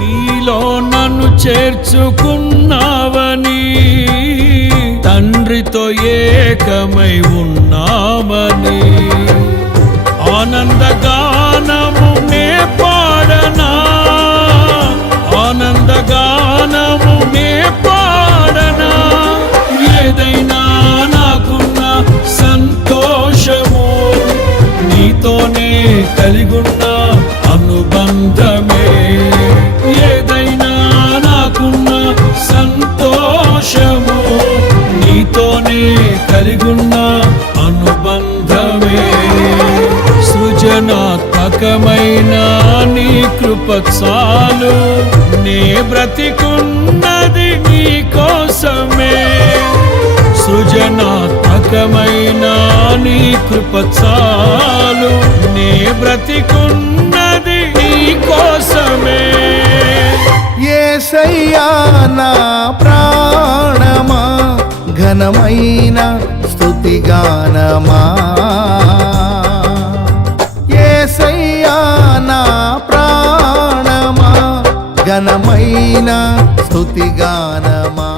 నీలో నన్ను చేర్చుకున్నావని, తండ్రితో ఏకమై ఉన్నామని, ఆనందగానము నే పాడనా, ఆనందగానము నే పాడనా. ఏదైనా నాకున్న సంతోషము నీతోనే కలిగున్న అనుబంధమే. ఏదైనా నాకున్న సంతోషము నీతోనే కలిగున్న అనుబంధమే. సృజనాత్మకమైన నీ కృప చాలు, నే బ్రతికున్నది నీ కోసమే. సృజనాత్మకమైన నీ కృప చాలు, నే బ్రతికున్నది నీ కోసమే. యేసయ్యా నా ప్రాణమా, ఘనమైన స్తుతిగానమా. యేసయ్యా నా ప్రాణమా, ఘనమైన స్తుతిగానమా.